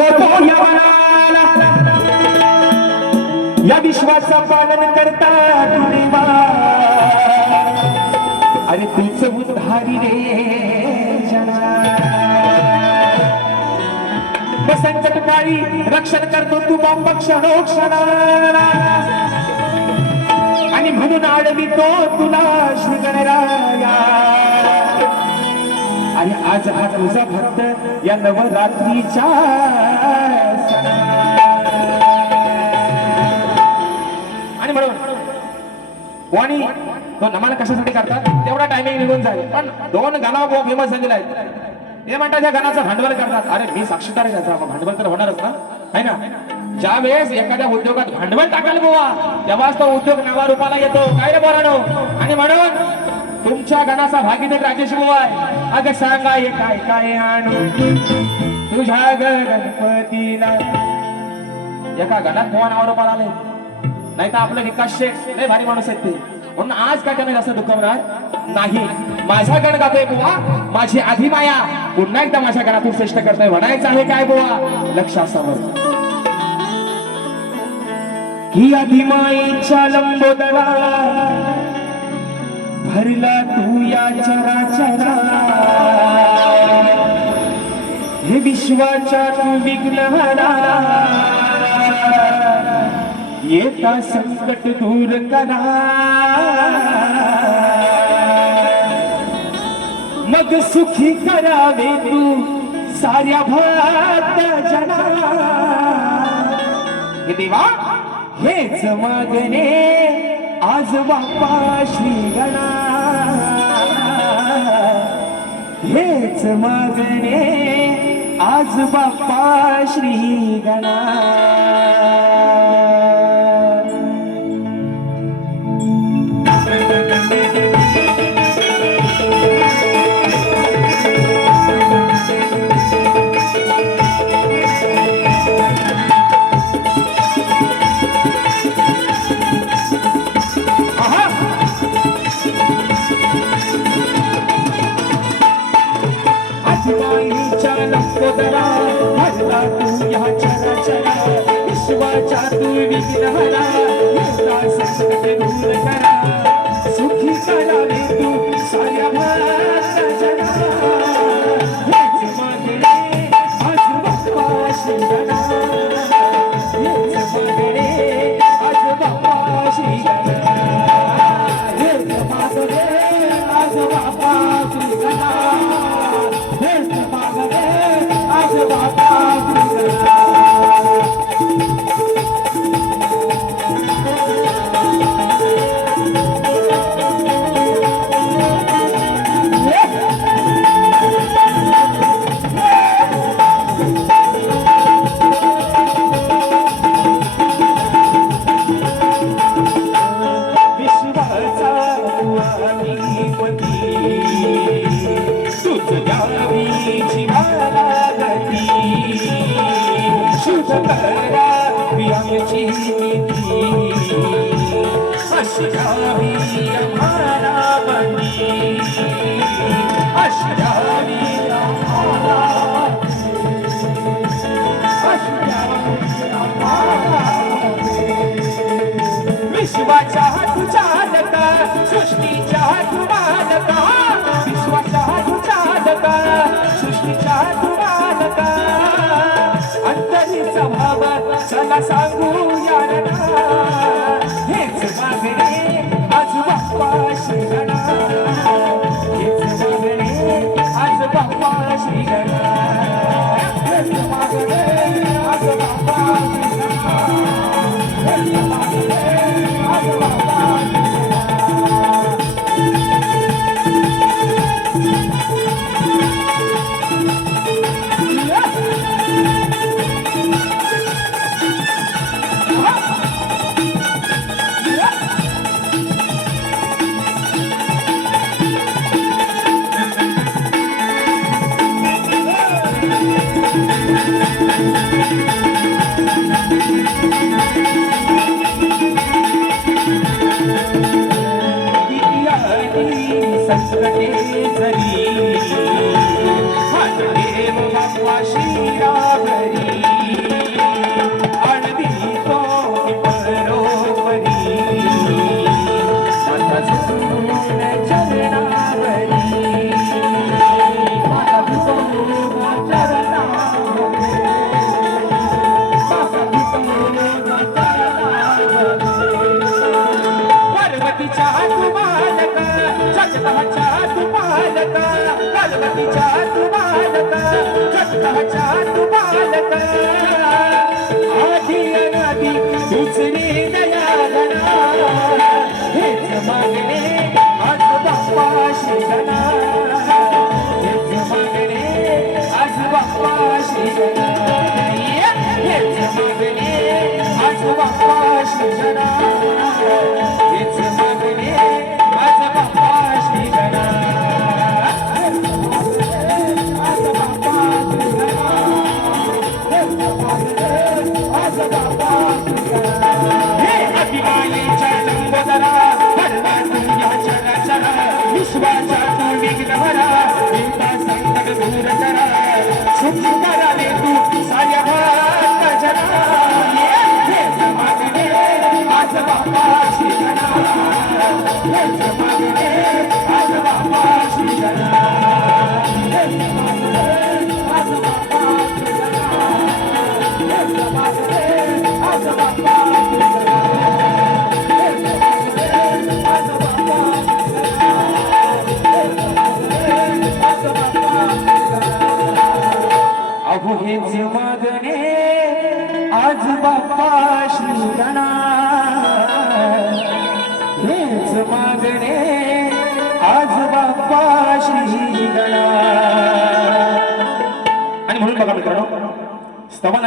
होतो या वनाला या विश्वाचा पालन करता देवा अरे तूच उद्धारी रे जना संकट काळी रक्षण करतो तू बॉम्ब क्षणोक्षणाला आणि म्हणून आडवितो तुला श्री गणराया आणि आज हा तुझा भक्त या नवरात्रीच्या आणि म्हणून कोणी तो नमन कशासाठी करतात तेवढा टायमिंग निघून जाईल पण दोन गाणं खूप फेमस झालेले आहेत ते म्हणतात या गाण्याचं भांडवल करतात अरे मी साक्षीदार आहे त्याचा भांडवल तर होणारच ना है ना ज्या वेळेस एखाद्या उद्योगात भांडवल टाकायला बुवा तेव्हाच तो उद्योग नवा रूपाला येतो काय रे बोरानो आणि म्हणून तुमच्या गाण्याचा भागीदार राजेश बुवा आहे अगं सांगा हे काय काय आणू तुझ्या गणपतीला एका गाण्यात बुवा नावा रूपाला आले नाही तर आपलं विकास शेख लय भारी माणूस आहेत ते म्हणून आज काय त्यांना जास्त दुखवणार नाही माझा गण गातोय बुवा माझी आधी माया पुन्हा एकदा माझ्या गणातून श्रेष्ठ करतोय म्हणायचं आहे काय बुवा लक्ष असावं की आधी माईच्या लंबोदरा भरला तू या चराचरा हे विश्वाच्या तू विघ्नहरा येता संकट दूर करा मग सुखी करावे तू साऱ्या भात्या जना हे देवा हेच मागणे आज बाप्पा श्री गणा हेच मागणे आज बाप्पा श्री गणा भरला तू या चराचरा विश्वाच्या तू विघ्नहरा संकट दूर करा सुखी करावे तू साऱ्या भात्या जना हेच मागणे आज बाप्पा श्री गणा हेच मागणे आज बाप्पा श्री गणा हेच मागणे आज बाप्पा श्री गणा हेच मागणे आज बाप्पा श्री गणा विश्वाच्या तुझ्या लका सृष्टीच्या तुरालका विश्वाच्या तुझ्या लका सृष्टीच्या तुरालका अंतरीचा भाव चला सांगू यार हेच मागणे आज बाप्पा श्री गणा हेच मागणे आज बाप्पा श्री गणा हेच मागणे आज बाप्पा श्री गणा हेच मागणे आज बाप्पा संकटे जरी हात देव बाप्पा श्री राघरी आधीच्या तू बालक कथाच्या तू बालक आधी अनादी दुसरी दयागणा हेच मागणे आज बाप्पाशी गणा हेच मागणे आज बाप्पाशी गणा हेच मागणे आज बाप्पाशी गणा हेच मागणे आज बाप्पाशी गणा अभिमानीच्या लंबोदरा परमात्म्या चराचरा विश्वाचा तू विघ्नहरा विंदा संकट दूर करा सुख करा रे तू साऱ्या भक्तजना हेच मागणे आज बाप्पाशी गणा हेच मागणे आज बाप्पाशी गणा हेच मागणे आज बाप्पाशी गणा हेच मागणे आज बाप्पाशी गणा अहो हेच मागणे आज बाप्पाशी गणा हेच मागणे आज बाप्पाशी गणा आणि म्हणून बघा मित्रांनो स्तवन